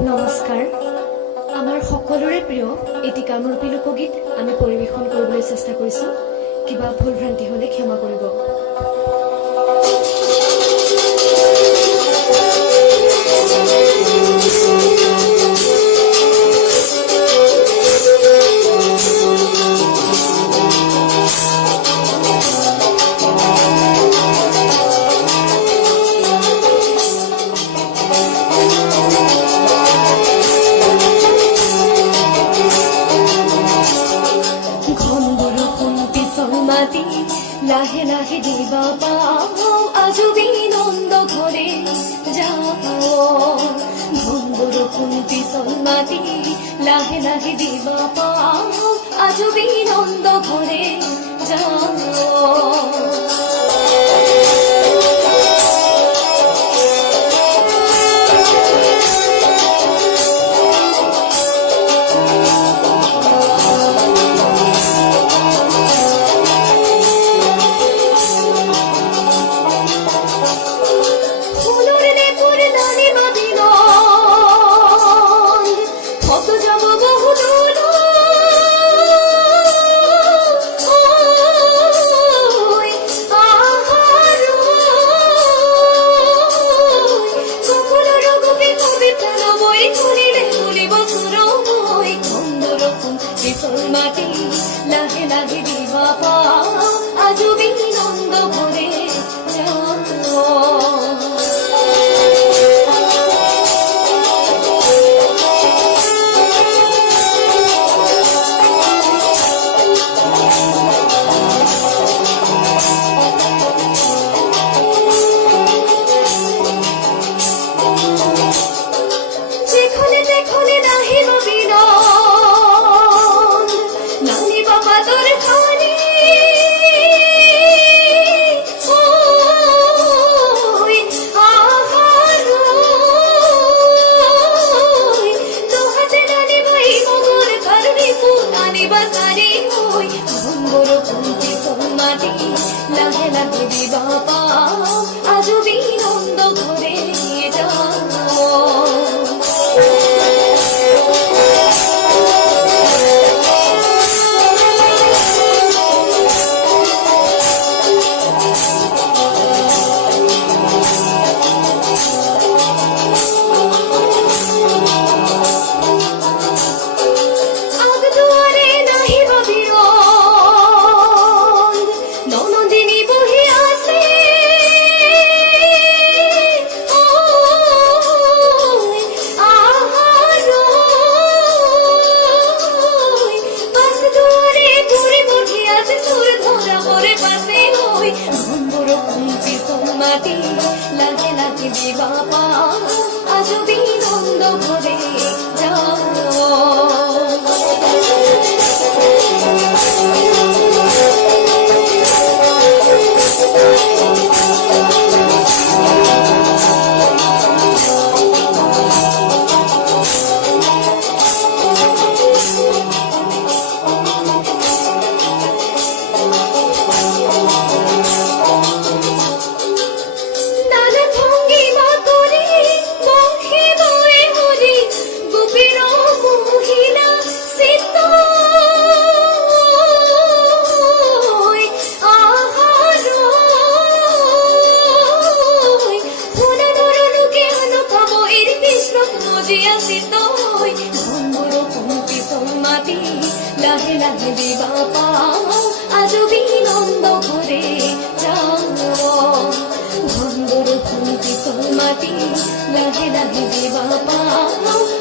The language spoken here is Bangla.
নমস্কাৰ। আমাৰ সকলোৰে প্ৰিয় এটি কামৰূপী লোকগীত আমি পৰিৱেশন কৰিবলৈ চেষ্টা কৰিছোঁ। কিবা ভুল ভ্ৰান্তি হ'লে ক্ষমা কৰিব। লাহে লাহে দিবা পাও আজো বিনন্দ ঘরে যাও ভঙ্গুর কুন্তি সন্মাতি লাহে লাহে দিবা পাও আজো বিনন্দ ঘরে যাও মাটি লাহে লাহে দিবা পাও আজো বিনন্দ ভরে যেখানে যেখানে নাহিব বিনা লাহে লাহে দিবা পাও আজো বিনন্দ ঘরে যাও মাটি লাহে লাহে দিবা পাও আজো বিনন্দ ভরে যাও লাহে লাহে দিবা পাও আজো বিনন্দ ঘরে যাও ভঙ্গুর কুন্তি মাটি লাহে লাহে দিবা পাও